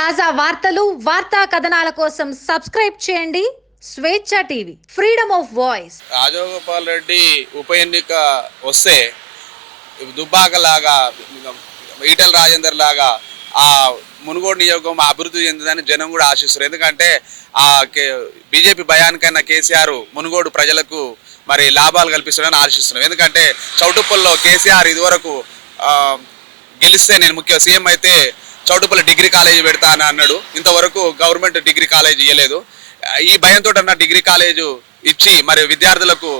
తాజా వార్తలు వార్తా కథనాల కోసం సబ్స్క్రైబ్ చేయండి. Swecha TV freedom of voice. Rajagopal Reddy ఉప ఎన్నిక వస్తే దుబ్బాక లాగా ఈటల రాజేందర్ లాగా ఆ మునుగోడు నియోజకవర్గం అభివృద్ధి చెందిందని జనం కూడా ఆశిస్తారు ఎందుకంటే ఆ బీజేపీ భయానికైనా కేసీఆర్ మునుగోడు ప్రజలకు మరి లాభాలు కల్పిస్తాడని ఆశిస్తున్నాం ఎందుకంటే చౌటుప్పల్లో కేసీఆర్ ఇదివరకు గెలిస్తే నేను ముఖ్య సీఎం అయితే చౌటుపల్లి డిగ్రీ కాలేజీ పెడతా అని అన్నాడు. ఇంతవరకు గవర్నమెంట్ డిగ్రీ కాలేజ్ ఇవ్వలేదు ఈ భయంతో అన్న డిగ్రీ కాలేజు ఇచ్చి మరి విద్యార్థులకు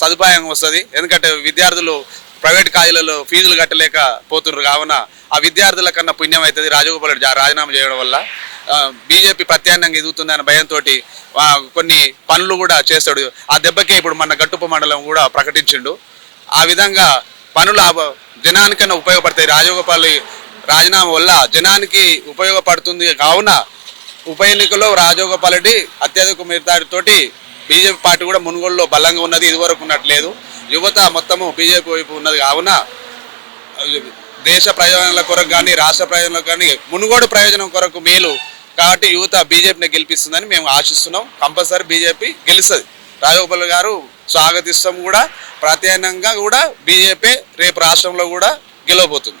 సదుపాయం వస్తుంది. ఎందుకంటే విద్యార్థులు ప్రైవేట్ కాలేజీలలో ఫీజులు కట్టలేక పోతున్నారు కావున ఆ విద్యార్థుల కన్నా పుణ్యం అవుతుంది రాజగోపాల్ రాజీనామా చేయడం వల్ల. బీజేపీ ప్రత్యామ్నాయంగా ఎదుగుతుందనే భయంతో కొన్ని పనులు కూడా చేస్తాడు. ఆ దెబ్బకే ఇప్పుడు మన గట్టుప మండలం కూడా ప్రకటించిండు. ఆ విధంగా పనులు జనానికన్నా ఉపయోగపడతాయి. రాజగోపాల్ రాజీనామా వల్ల జనానికి ఉపయోగపడుతుంది. కావున ఉప ఎన్నికలో రాజగోపాల్ రెడ్డి అత్యధిక మెజార్టీతోటి బీజేపీ పార్టీ కూడా మునుగోడులో బలంగా ఉన్నది. ఇదివరకు ఉన్నట్లేదు. యువత మొత్తము బీజేపీ వైపు ఉన్నది. కావున దేశ ప్రయోజనాల కొరకు కానీ రాష్ట్ర ప్రయోజనాలకు కానీ మునుగోడు ప్రయోజనం కొరకు మేలు కాబట్టి యువత బీజేపీని గెలిపిస్తుందని మేము ఆశిస్తున్నాం. కంపల్సరీ బీజేపీ గెలుస్తుంది. రాజగోపాల్ గారు స్వాగతిస్తాం కూడా. ప్రత్యామ్నాయంగా కూడా బీజేపీ రేపు రాష్ట్రంలో కూడా గెలవబోతుంది.